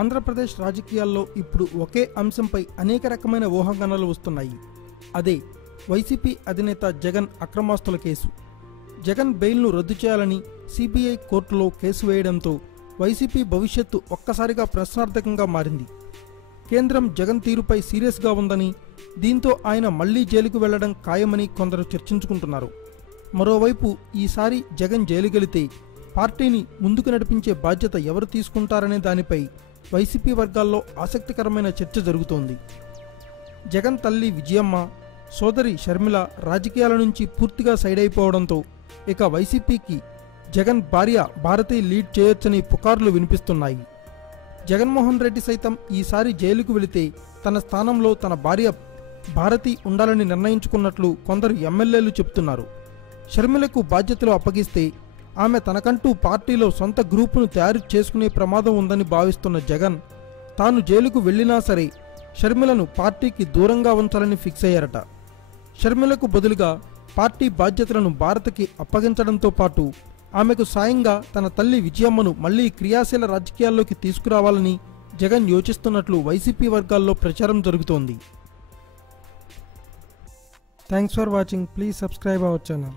ఆంధ్రప్రదేశ్ రాజకీయాల్లో ఇప్పుడు ఒకే అంశంపై అనేక రకమైన ఊహాగానాలు వస్తున్నాయి. అదే వైసీపీ అధినేత జగన్ అక్రమాస్తుల కేసు. జగన్ బెయిల్ను రద్దు చేయాలని సిబిఐ కోర్టులో కేసు వేయడంతో వైసీపీ భవిష్యత్తు ఒక్కసారిగా ప్రశ్నార్థకంగా మారింది. కేంద్రం జగన్ తీరుపై సీరియస్గా ఉందని, దీంతో ఆయన మళ్లీ జైలుకు వెళ్లడం ఖాయమని కొందరు చర్చించుకుంటున్నారు. మరోవైపు ఈసారి జగన్ జైలుకెళితే పార్టీని ముందుకు నడిపించే బాధ్యత ఎవరు తీసుకుంటారనే దానిపై వైసీపీ వర్గాల్లో ఆసక్తికరమైన చర్చ జరుగుతోంది. జగన్ తల్లి విజయమ్మ, సోదరి షర్మిల రాజకీయాల నుంచి పూర్తిగా సైడ్ అయిపోవడంతో ఇక వైసీపీకి జగన్ భార్య భారతి లీడ్ చేయొచ్చని పుకార్లు వినిపిస్తున్నాయి. జగన్మోహన్ రెడ్డి సైతం ఈసారి జైలుకు వెళితే తన స్థానంలో తన భార్య భారతి ఉండాలని నిర్ణయించుకున్నట్లు కొందరు ఎమ్మెల్యేలు చెబుతున్నారు. షర్మిలకు బాధ్యతలు అప్పగిస్తే ఆమె తనకంటూ పార్టీలో సొంత గ్రూపును తయారు చేసుకునే ప్రమాదం ఉందని భావిస్తున్న జగన్ తాను జైలుకు వెళ్లినా సరే షర్మిలను పార్టీకి దూరంగా ఉంచాలని ఫిక్స్ అయ్యారట. షర్మిలకు బదులుగా పార్టీ బాధ్యతలను భారత్కి అప్పగించడంతో పాటు ఆమెకు సాయంగా తన తల్లి విజయమ్మను మళ్లీ క్రియాశీల రాజకీయాల్లోకి తీసుకురావాలని జగన్ యోచిస్తున్నట్లు వైసీపీ వర్గాల్లో ప్రచారం జరుగుతోంది. Thanks for watching. Please subscribe our channel.